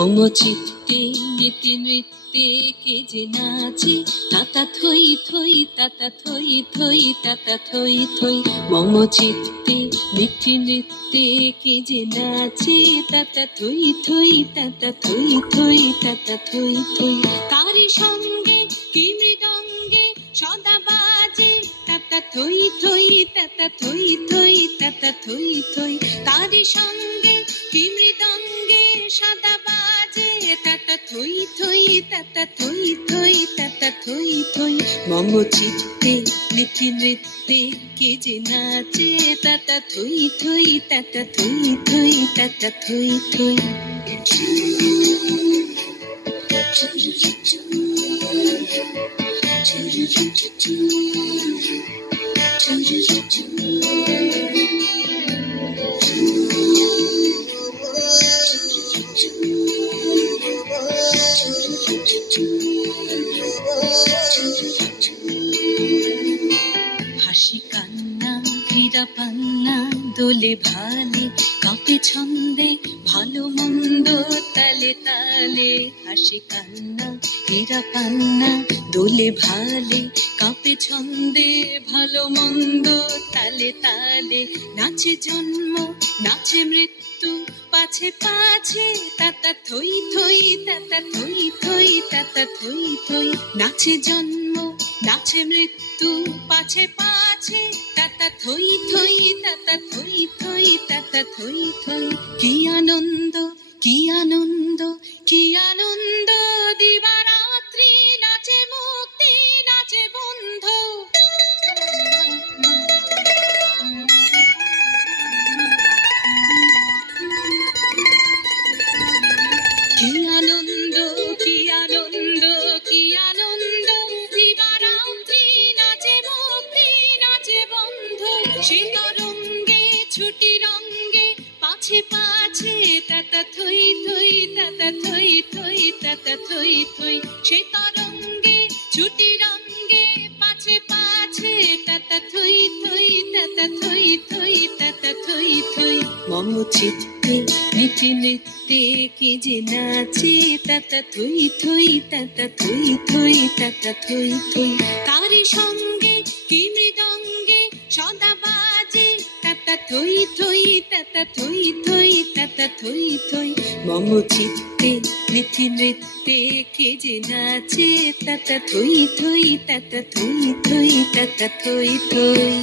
মম চিত্তে নীতি নৃত্যে কে যে নাচে তাতা থই থই তাতা থই থই তাতা থই থই। মম চিত্তে নীতি নৃত্যে কে যে নাচে তাতা থই থই তাতা থই থই তাতা থই থই। তারি সঙ্গে কি মৃদঙ্গে সদা বাজে তাতা থই থই তাতা থই থই তাতা থই থই। তারি সঙ্গে কি মৃদঙ্গে সদা বাজে তাতা থই থই তাতা থই থই তাতা থই থই। মম চিত্তে নীতি নৃত্যে কে যে নাচে তাতা থই থই তাতা থই থই তাতা থই থই। হাসি কান্না হীরা পান্না দোলে ভালে কাঁপে ছন্দে ভালো মন্দ তালে তালে। হাসি কান্না হীরা পান্না দোলে ভালে কাঁপে ছন্দে ভালো মন্দ তালে তালে। নাচে জন্ম নাচে মৃত্যু পাছে পাছে তাতা থই থই তাতা থই থই তাতা থই থই। নাচে জন্ম নাচে মৃত্যু পাছে পাছে তাতা থই থই তাতা থই থই তাতা থই থই। কি আনন্দ কি আনন্দ কি আনন্দ দিবারাত্রি নাচে মুক্তি নাচে বন্ধ। কি আনন্দ কি আনন্দ কি আনন্দ দিবারাত্রি নাচে মুক্তি নাচে বন্ধ। সে তরঙ্গে ছুটি রঙ্গে পাছে পাছে তাতা থই থই তাতা থই থই তাতা থই থই। সে তরঙ্গে ছুটি রঙ্গে পাছে পাছে তাতা থই থই তাতা থই থই তাতা থই থই। মম চিত্তে নীতি নৃত্যে কে যে নাচে তাতা থই থই তাতা থই থই তাতা থই থই। তারি সঙ্গে কি মৃদঙ্গে সদা বাজে তাতা থই থই তাতা থই থই তাতা থই থই। মম চিত্তে নীতি নৃত্যে কে যে নাচে তাতা থই থই তাতা থই থই তাতা থই থই।